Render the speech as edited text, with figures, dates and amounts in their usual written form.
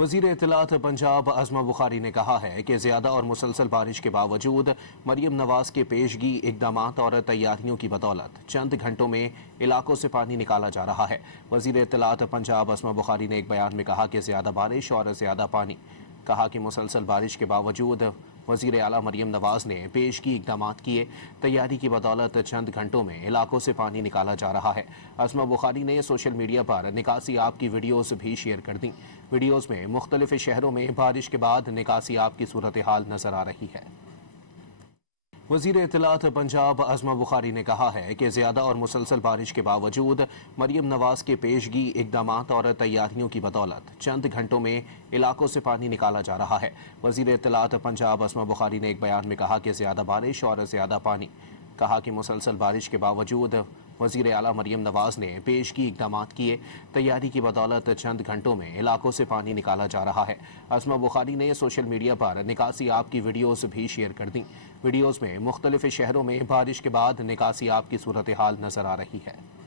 وزیر اطلاعات پنجاب عظمہ بخاری نے کہا ہے کہ زیادہ اور مسلسل بارش کے باوجود مریم نواز کے پیشگی اقدامات اور تیاریوں کی بدولت چند گھنٹوں میں علاقوں سے پانی نکالا جا رہا ہے۔ وزیر اطلاعات پنجاب عظمہ بخاری نے ایک بیان میں کہا کہ زیادہ بارش اور زیادہ پانی کہا کہ مسلسل بارش کے باوجود وزیر اعلیٰ مریم نواز نے پیشگی اقدامات کیے، تیاری کی بدولت چند گھنٹوں میں علاقوں سے پانی نکالا جا رہا ہے۔ عظمہ بخاری نے سوشل میڈیا پر نکاسی آب کی ویڈیوز بھی شیئر کر دیں۔ ویڈیوز میں مختلف شہروں میں بارش کے بعد نکاسی آب کی صورتحال نظر آ رہی ہے۔ وزیر اطلاعات پنجاب عظمہ بخاری نے کہا ہے کہ زیادہ اور مسلسل بارش کے باوجود مریم نواز کے پیشگی اقدامات اور تیاریوں کی بدولت چند گھنٹوں میں علاقوں سے پانی نکالا جا رہا ہے۔ وزیر اطلاعات پنجاب عظمہ بخاری نے ایک بیان میں کہا کہ زیادہ بارش اور زیادہ پانی کہا کہ مسلسل بارش کے باوجود وزیر اعلیٰ مریم نواز نے پیشگی اقدامات کیے، تیاری کی بدولت چند گھنٹوں میں علاقوں سے پانی نکالا جا رہا ہے۔ عظمہ بخاری نے سوشل میڈیا پر نکاسی آب کی ویڈیوز بھی شیئر کر دیں۔ ویڈیوز میں مختلف شہروں میں بارش کے بعد نکاسی آب کی صورتحال نظر آ رہی ہے۔